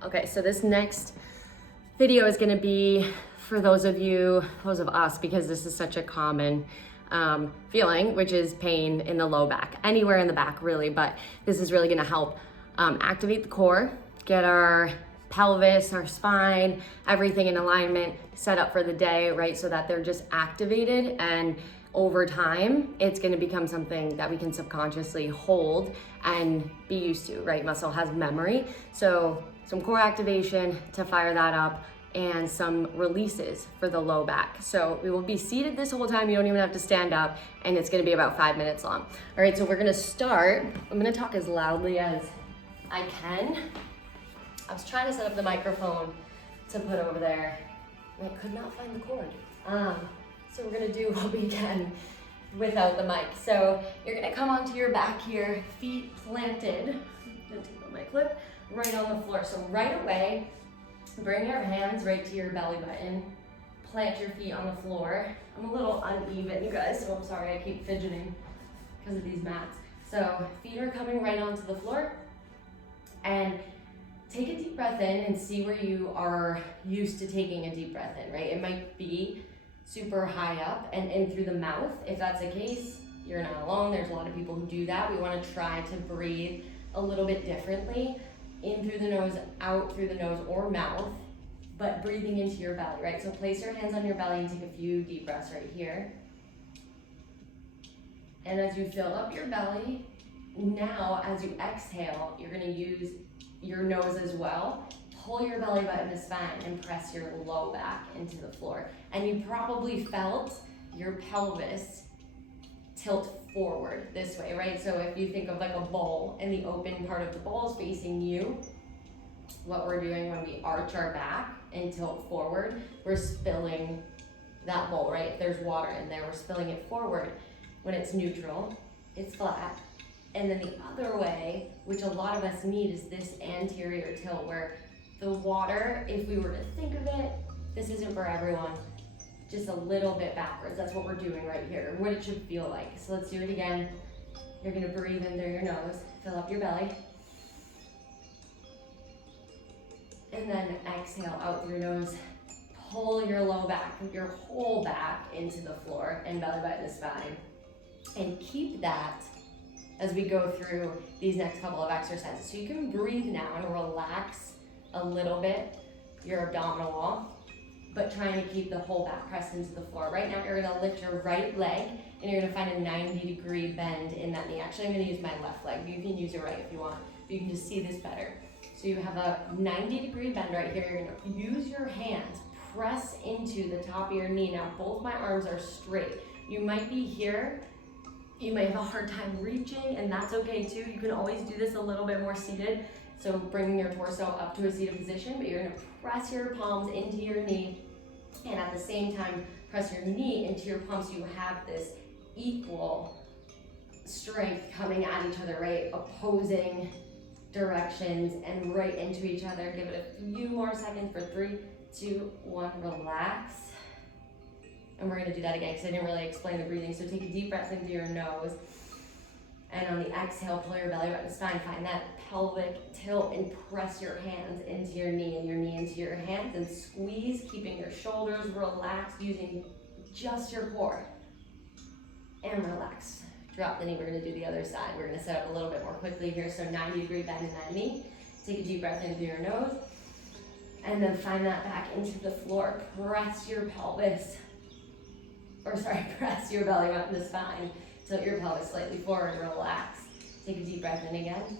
Okay, so this next video is gonna be for those of us, because this is such a common feeling, which is pain in the low back, anywhere in the back really, but this is really gonna help activate the core, get our pelvis, our spine, everything in alignment, set up for the day, right? So that they're just activated, and over time, it's gonna become something that we can subconsciously hold and be used to, right? Muscle has memory. So some core activation to fire that up, and some releases for the low back. So we will be seated this whole time. You don't even have to stand up, and it's gonna be about 5 minutes long. All right, so we're gonna start. I'm gonna talk as loudly as I can. I was trying to set up the microphone to put over there, and I could not find the cord. So we're gonna do what we can without the mic. So you're gonna come onto your back here, feet planted. I'm gonna take out my clip, right on the floor. So right away, bring your hands right to your belly button. Plant your feet on the floor. I'm a little uneven, you guys, so I'm sorry I keep fidgeting because of these mats. So feet are coming right onto the floor. And take a deep breath in and see where you are used to taking a deep breath in, right? It might be super high up and in through the mouth. If that's the case, you're not alone. There's a lot of people who do that. We want to try to breathe a little bit differently. In through the nose, out through the nose or mouth, but breathing into your belly, right? So place your hands on your belly and take a few deep breaths right here. And as you fill up your belly, now as you exhale, you're gonna use your nose as well. Pull your belly button to spine and press your low back into the floor. And you probably felt your pelvis tilt forward this way, right? So if you think of like a bowl and the open part of the bowl is facing you, what we're doing when we arch our back and tilt forward, we're spilling that bowl, right? If there's water in there, we're spilling it forward. When it's neutral, it's flat. And then the other way, which a lot of us need, is this anterior tilt, where the water, if we were to think of it, this isn't for everyone, just a little bit backwards. That's what we're doing right here, what it should feel like. So let's do it again. You're gonna breathe in through your nose, fill up your belly. And then exhale out through your nose. Pull your low back, your whole back into the floor and belly button to spine. And keep that as we go through these next couple of exercises. So you can breathe now and relax a little bit your abdominal wall, but trying to keep the whole back pressed into the floor. Right now, you're gonna lift your right leg, and you're gonna find a 90-degree bend in that knee. Actually, I'm gonna use my left leg. You can use your right if you want, but you can just see this better. So you have a 90-degree bend right here. You're gonna use your hands, press into the top of your knee. Now, both my arms are straight. You might be here, you might have a hard time reaching, and that's okay too. You can always do this a little bit more seated. So bringing your torso up to a seated position, but you're gonna press your palms into your knee, and at the same time, press your knee into your palms so you have this equal strength coming at each other, right? Opposing directions and right into each other. Give it a few more seconds for 3, 2, 1, relax. And we're gonna do that again because I didn't really explain the breathing. So take a deep breath into your nose. And on the exhale, pull your belly button to spine. Find that pelvic tilt and press your hands into your knee and your knee into your hands, and squeeze, keeping your shoulders relaxed, using just your core. And relax. Drop the knee. We're gonna do the other side. We're gonna set up a little bit more quickly here. So 90-degree bend in that knee. Take a deep breath in through your nose. And then find that back into the floor. Press your pelvis. Press your belly button to spine. Tilt your pelvis slightly forward, relax. Take a deep breath in again.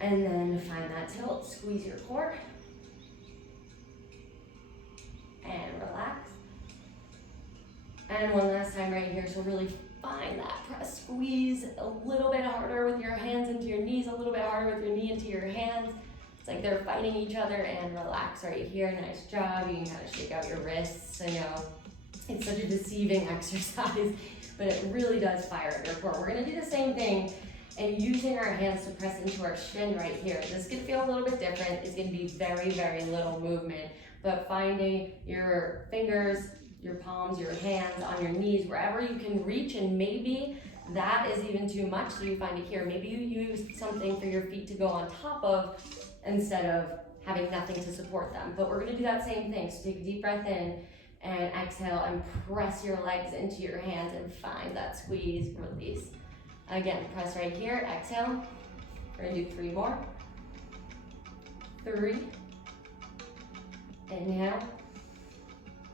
And then find that tilt, squeeze your core. And relax. And one last time right here, so really find that press, squeeze a little bit harder with your hands into your knees, a little bit harder with your knee into your hands. It's like they're fighting each other, and relax right here. Nice job. You can kind of shake out your wrists. I know it's such a deceiving exercise, but it really does fire up your core. We're gonna do the same thing, and using our hands to press into our shin right here. This could feel a little bit different. It's gonna be very, very little movement, but finding your fingers, your palms, your hands on your knees, wherever you can reach, and maybe that is even too much, so you find it here. Maybe you use something for your feet to go on top of instead of having nothing to support them. But we're gonna do that same thing. So take a deep breath in and exhale and press your legs into your hands and find that squeeze, release. Again, press right here, exhale. We're gonna do 3 more. 3. Inhale.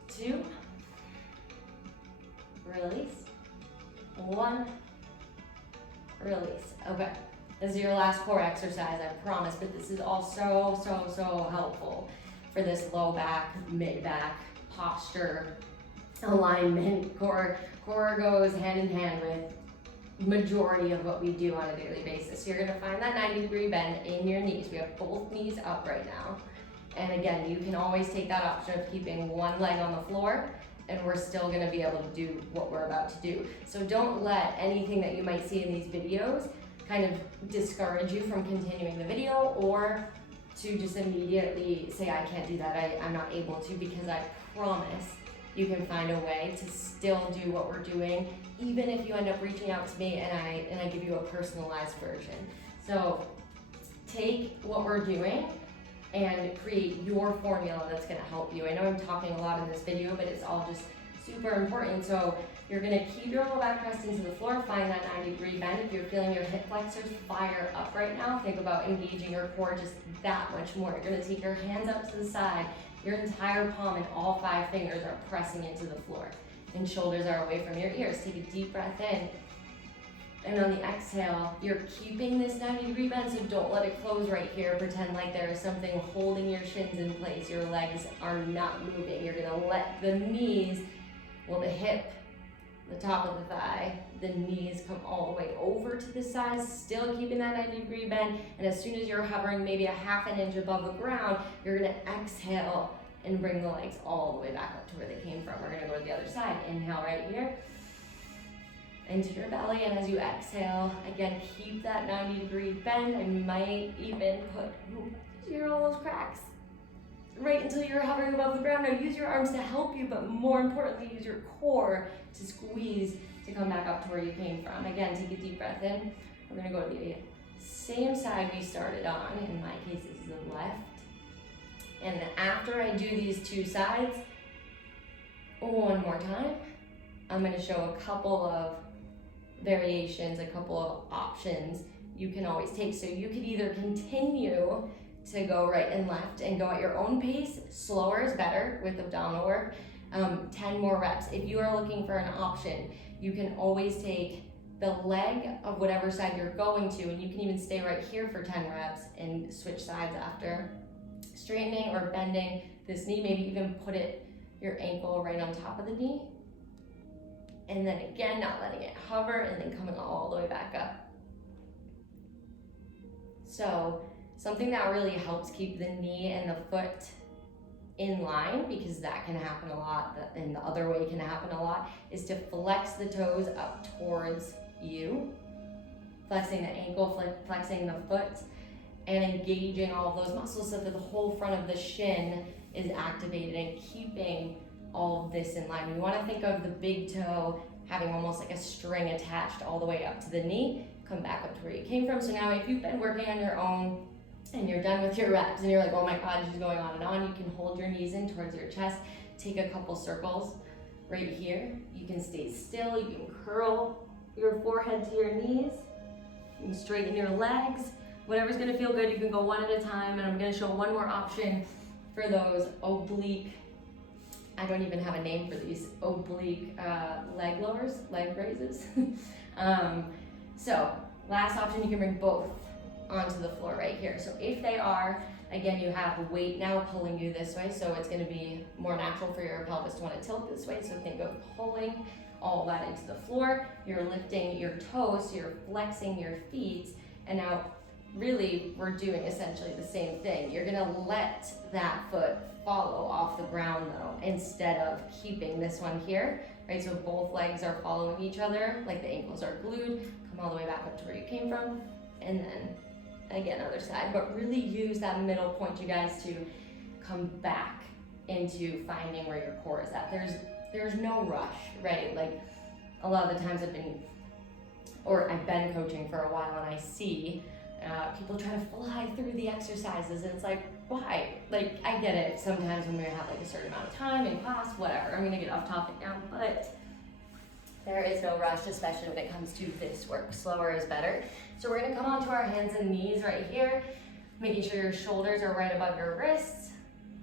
2. Release. 1. Release. Okay. This is your last core exercise, I promise, but this is all so helpful for this low back, mid back, posture, alignment. Core goes hand in hand with majority of what we do on a daily basis. You're gonna find that 90-degree bend in your knees. We have both knees up right now. And again, you can always take that option of keeping one leg on the floor, and we're still gonna be able to do what we're about to do. So don't let anything that you might see in these videos kind of discourage you from continuing the video, or to just immediately say, I can't do that, I'm not able to, because I promise you can find a way to still do what we're doing, even if you end up reaching out to me and I give you a personalized version. So take what we're doing and create your formula that's gonna help you. I know I'm talking a lot in this video, but it's all just super important. So you're gonna keep your low back pressed into the floor, find that 90-degree bend. If you're feeling your hip flexors fire up right now, think about engaging your core just that much more. You're gonna take your hands up to the side, your entire palm and all 5 fingers are pressing into the floor, and shoulders are away from your ears. Take a deep breath in. And on the exhale, you're keeping this 90-degree bend, so don't let it close right here. Pretend like there is something holding your shins in place. Your legs are not moving. You're gonna let the knees, well, the hip, the top of the thigh, the knees come all the way over to the sides, still keeping that 90-degree bend. And as soon as you're hovering maybe a half an inch above the ground, you're gonna exhale and bring the legs all the way back up to where they came from. We're gonna go to the other side. Inhale right here into your belly, and as you exhale, again, keep that 90-degree bend. I might even put, you hear all those cracks? Right until you're hovering above the ground. Now use your arms to help you, but more importantly, use your core to squeeze to come back up to where you came from. Again, take a deep breath in. We're gonna go to the same side we started on. In my case, this is the left. And then after I do these 2 sides, one more time, I'm gonna show a couple of variations, a couple of options you can always take. So you could either continue to go right and left and go at your own pace. Slower is better with abdominal work. 10 more reps. If you are looking for an option, you can always take the leg of whatever side you're going to, and you can even stay right here for 10 reps and switch sides after. Straightening or bending this knee, maybe even put your ankle right on top of the knee. And then again, not letting it hover, and then coming all the way back up. So something that really helps keep the knee and the foot in line, because that can happen a lot, and the other way can happen a lot, is to flex the toes up towards you, flexing the ankle, flexing the foot, and engaging all of those muscles so that the whole front of the shin is activated and keeping all of this in line. We want to think of the big toe having almost like a string attached all the way up to the knee, come back up to where you came from. So now if you've been working on your own and you're done with your reps and you're like, oh my God, she's going on and on, you can hold your knees in towards your chest, take a couple circles right here. You can stay still, you can curl your forehead to your knees, you can straighten your legs, whatever's gonna feel good. You can go one at a time, and I'm gonna show one more option for those oblique, I don't even have a name for these, oblique leg lowers, leg raises. So last option, you can bring both onto the floor right here. So if they are, again, you have weight now pulling you this way, so it's gonna be more natural for your pelvis to wanna tilt this way. So think of pulling all that into the floor. You're lifting your toes, you're flexing your feet, and now really we're doing essentially the same thing. You're gonna let that foot follow off the ground though, instead of keeping this one here, right? So both legs are following each other, like the ankles are glued, come all the way back up to where you came from, and then again, other side. But really use that middle point, you guys, to come back into finding where your core is at. There's no rush, right? Like a lot of the times I've been or I've been coaching for a while, and I see people try to fly through the exercises, and it's like, why? Like, I get it sometimes when we have like a certain amount of time in class, whatever. I'm gonna get off topic now, but there is no rush, especially when it comes to this work. Slower is better. So we're gonna come onto our hands and knees right here, making sure your shoulders are right above your wrists.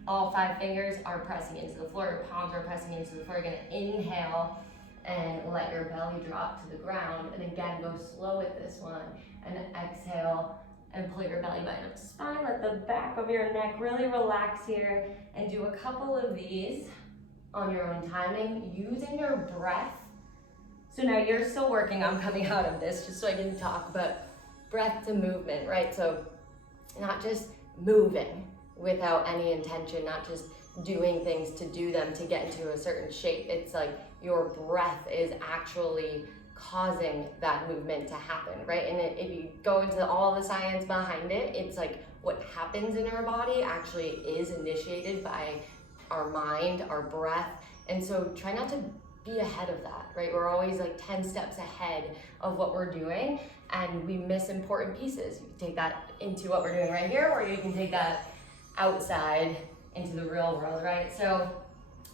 All 5 fingers are pressing into the floor, your palms are pressing into the floor. You're gonna inhale and let your belly drop to the ground. And again, go slow with this one. And exhale and pull your belly button up to spine. Let the back of your neck really relax here, and do a couple of these on your own timing, using your breath. So now you're still working on coming out of this, just so I can talk, but breath to movement, right? So not just moving without any intention, not just doing things to do them to get into a certain shape. It's like your breath is actually causing that movement to happen, right? And if you go into all the science behind it, it's like what happens in our body actually is initiated by our mind, our breath. And so try not to be ahead of that, right? We're always like 10 steps ahead of what we're doing, and we miss important pieces. You can take that into what we're doing right here, or you can take that outside into the real world, right? So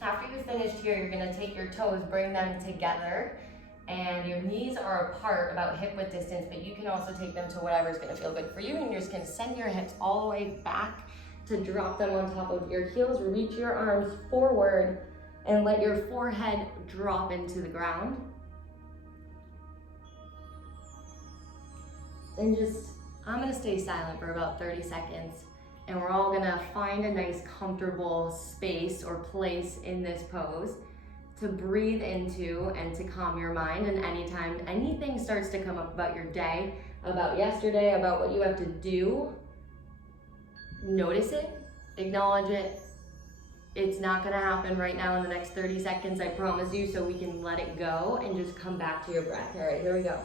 after you've finished here, you're gonna take your toes, bring them together, and your knees are apart about hip width distance, but you can also take them to whatever's gonna feel good for you, and you're just gonna send your hips all the way back to drop them on top of your heels. Reach your arms forward and let your forehead drop into the ground. And I'm gonna stay silent for about 30 seconds, and we're all gonna find a nice comfortable space or place in this pose to breathe into and to calm your mind. And anytime anything starts to come up about your day, about yesterday, about what you have to do, notice it, acknowledge it. It's not gonna happen right now in the next 30 seconds, I promise you, so we can let it go and just come back to your breath. All right, here we go.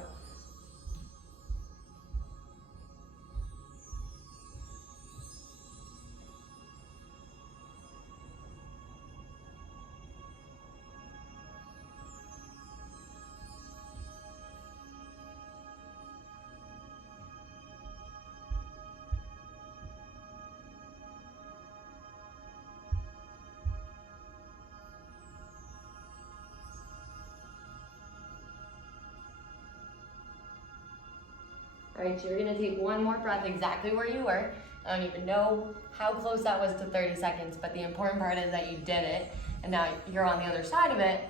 All right, so you're gonna take one more breath exactly where you were. I don't even know how close that was to 30 seconds, but the important part is that you did it, and now you're on the other side of it,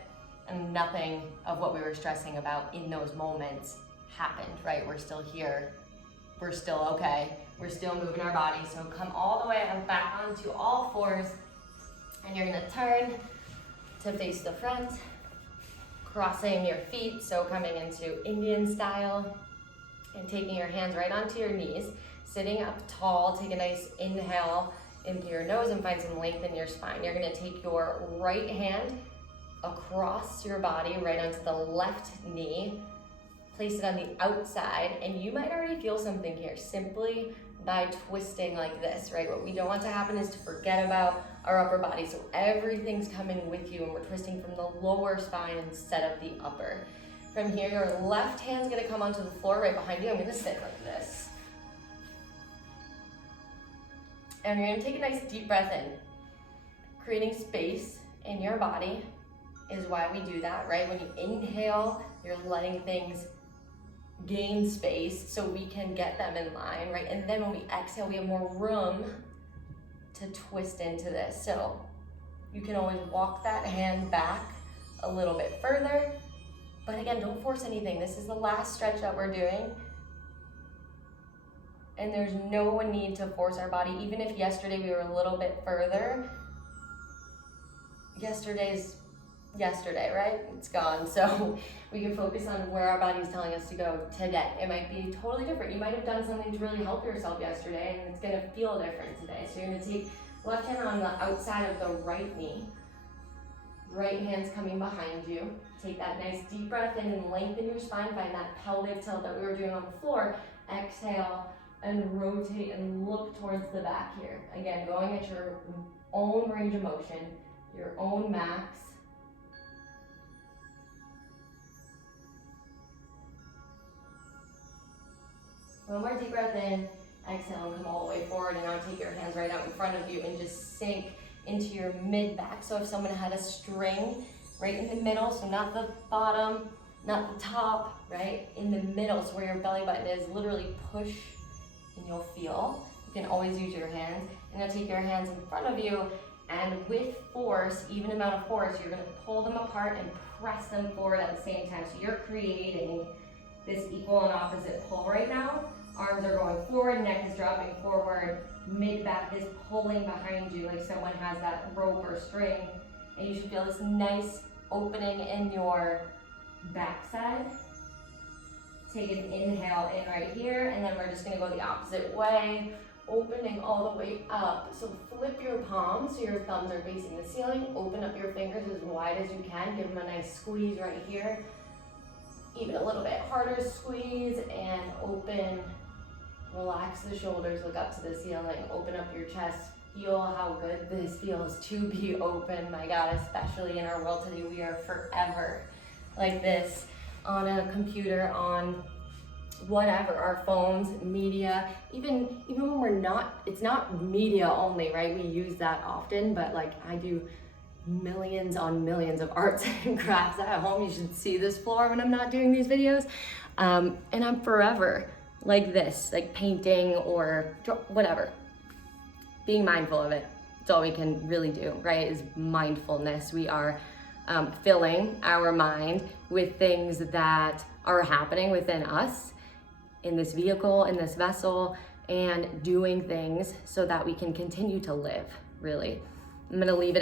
and nothing of what we were stressing about in those moments happened, right? We're still here, we're still okay, we're still moving our body. So come all the way up back onto all fours, and you're gonna turn to face the front, crossing your feet, so coming into Indian style, and taking your hands right onto your knees, sitting up tall. Take a nice inhale in through your nose and find some length in your spine. You're gonna take your right hand across your body, right onto the left knee, place it on the outside, and you might already feel something here simply by twisting like this, right? What we don't want to happen is to forget about our upper body, so everything's coming with you, and we're twisting from the lower spine instead of the upper. From here, your left hand's gonna come onto the floor right behind you. I'm gonna sit like this. And you're gonna take a nice deep breath in. Creating space in your body is why we do that, right? When you inhale, you're letting things gain space so we can get them in line, right? And then when we exhale, we have more room to twist into this. So you can always walk that hand back a little bit further. But again, don't force anything. This is the last stretch that we're doing. And there's no need to force our body. Even if yesterday we were a little bit further, yesterday's yesterday, right? It's gone. So we can focus on where our body's telling us to go today. It might be totally different. You might have done something to really help yourself yesterday, and it's gonna feel different today. So you're gonna take left hand on the outside of the right knee. Right hand's coming behind you. Take that nice deep breath in and lengthen your spine. Find that pelvic tilt that we were doing on the floor. Exhale and rotate and look towards the back here. Again, going at your own range of motion, your own max. One more deep breath in, exhale and come all the way forward, and now take your hands right out in front of you and just sink into your mid back. So if someone had a string right in the middle, so not the bottom, not the top, right? In the middle, so where your belly button is, literally push and you'll feel. You can always use your hands. And now take your hands in front of you, and with force, even amount of force, you're gonna pull them apart and press them forward at the same time. So you're creating this equal and opposite pull right now. Arms are going forward, neck is dropping forward, mid back is pulling behind you like someone has that rope or string. And you should feel this nice opening in your backside. Take an inhale in right here, and then we're just gonna go the opposite way, opening all the way up. So flip your palms so your thumbs are facing the ceiling. Open up your fingers as wide as you can. Give them a nice squeeze right here. Even a little bit harder squeeze, and open. Relax the shoulders, look up to the ceiling, open up your chest. Feel how good this feels to be open. My God, especially in our world today, we are forever like this on a computer, on whatever, our phones, media, even when we're not, it's not media only, right? We use that often, but like I do millions on millions of arts and crafts at home. You should see this floor when I'm not doing these videos. And I'm forever like this, like painting or whatever. Being mindful of it. It's all we can really do, right? Is mindfulness. We are filling our mind with things that are happening within us, in this vehicle, in this vessel, and doing things so that we can continue to live, really. I'm gonna leave it